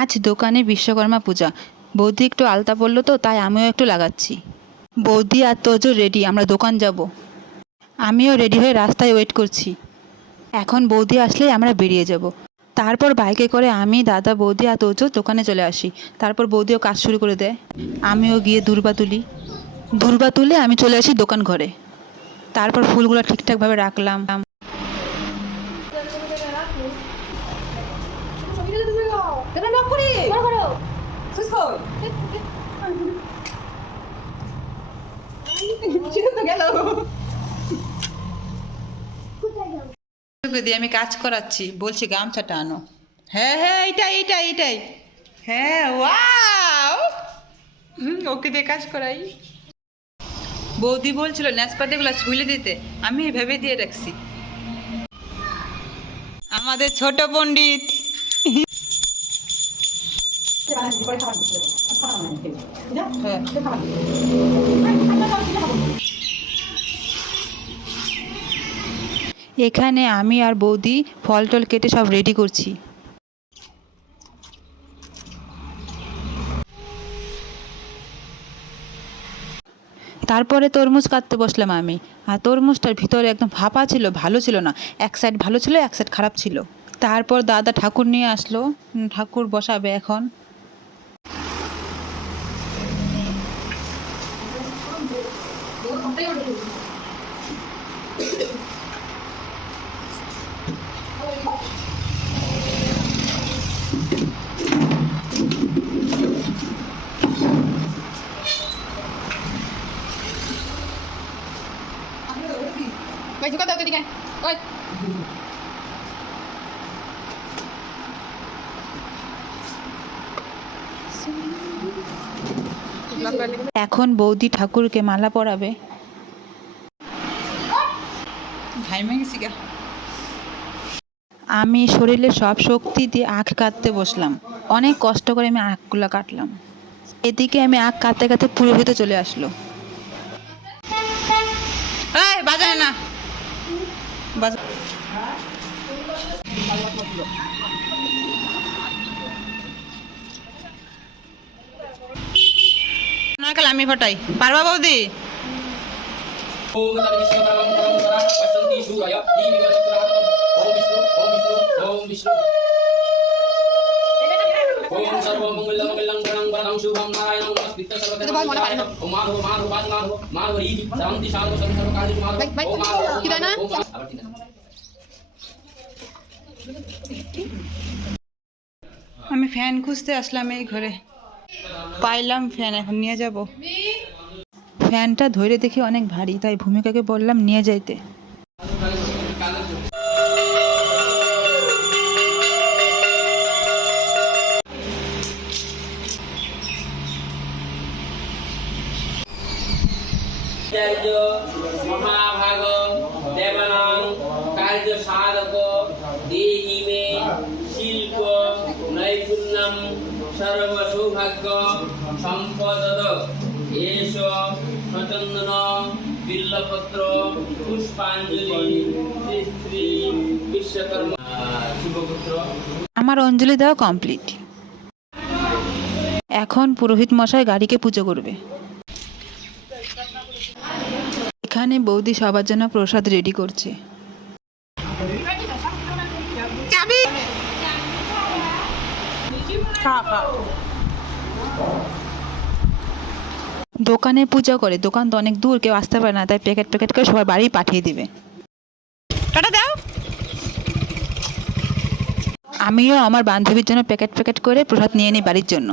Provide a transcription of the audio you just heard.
আজ দোকানে বিশ্বকর্মা পূজা। বৌদি একটু আলতা পরলো তো, তাই আমিও একটু লাগাচ্ছি। বৌদি আর তোজো রেডি, আমরা দোকান যাব। আমিও রেডি হয়ে রাস্তায় ওয়েট করছি। এখন বৌদি আসলেই আমরা বেরিয়ে যাব। তারপর বাইকে করে আমি, দাদা, বৌদি আর তোজো দোকানে চলে আসি। তারপর বৌদিও কাজ শুরু করে দেয়। আমিও গিয়ে দূর্বা তুলি। দূর্বা তুলে আমি চলে আসি দোকান ঘরে। তারপর ফুলগুলো ঠিকঠাকভাবে রাখলাম। দিয়ে আমি কাজ করাচ্ছি, বলছি গামছাটা আনো। হ্যাঁ হ্যাঁ, এইটাই। হ্যাঁ, ওয়াও। ওকে দিয়ে কাজ করাই। বৌদি বলছিল নাশপাতিগুলো ছুলে দিতে, আমি ভেবে দিয়ে রাখছি। আমাদের ছোট পণ্ডিত। এখানে আমি আর বৌদি ফল টল কেটে সব রেডি করছি। তারপরে তরমুজ কাটতে বসলাম আমি। আর তরমুজটার ভিতরে একদম ভাপা ছিল, ভালো ছিল না। এক সাইড ভালো ছিল, এক সাইড খারাপ ছিল। তারপর দাদা ঠাকুর নিয়ে আসলো, ঠাকুর বসাবে এখন। Mày chú có tao đi ngay. Ơi. এখন বৌদি ঠাকুরকে মালা পরাবে। আমি শরীরে সব শক্তি দিয়ে আখ কাটতে বসলাম। অনেক কষ্ট করে আমি আখগুলো কাটলাম। এদিকে আমি আখ কাটতে কাটতে পুরোহিত চলে আসলো। বাজায় না, আমি ফটাই। পারবা বৌদি? আমি ফ্যান খুঁজতে আসলাম এই ঘরে, পাইলাম ফ্যান, এখন নিয়ে যাব। ফ্যানটা ধরে দেখি অনেক ভারী, তাই ভূমিকাকে বললাম নিয়ে যাইতে। মহাভাগ দেবানাং কার্য সাধক দেহি মে শিল্প নৈপুণ্যম সর্ব সৌভাগ্য সম্পদ এষ সচন্দন বিল্লপত্র পুষ্পাঞ্জলি শ্রী শ্রী বিশ্বকর্মা শিবপুত্র। আমার অঞ্জলি দেওয়া কমপ্লিট। এখন পুরোহিত মশাই গাড়িকে পুজো করবে। এখানে বৌদি সবার জন্য প্রসাদ রেডি করছে। দোকানে পূজা করে, দোকান তো অনেক দূর, কেউ আসতে পারে না, তাই প্যাকেট প্যাকেট করে সবার বাড়ি পাঠিয়ে দিবে। টাটা দাও। আমিও আমার বান্ধবীর জন্য প্যাকেট প্যাকেট করে প্রসাদ নিয়ে নিই বাড়ির জন্য।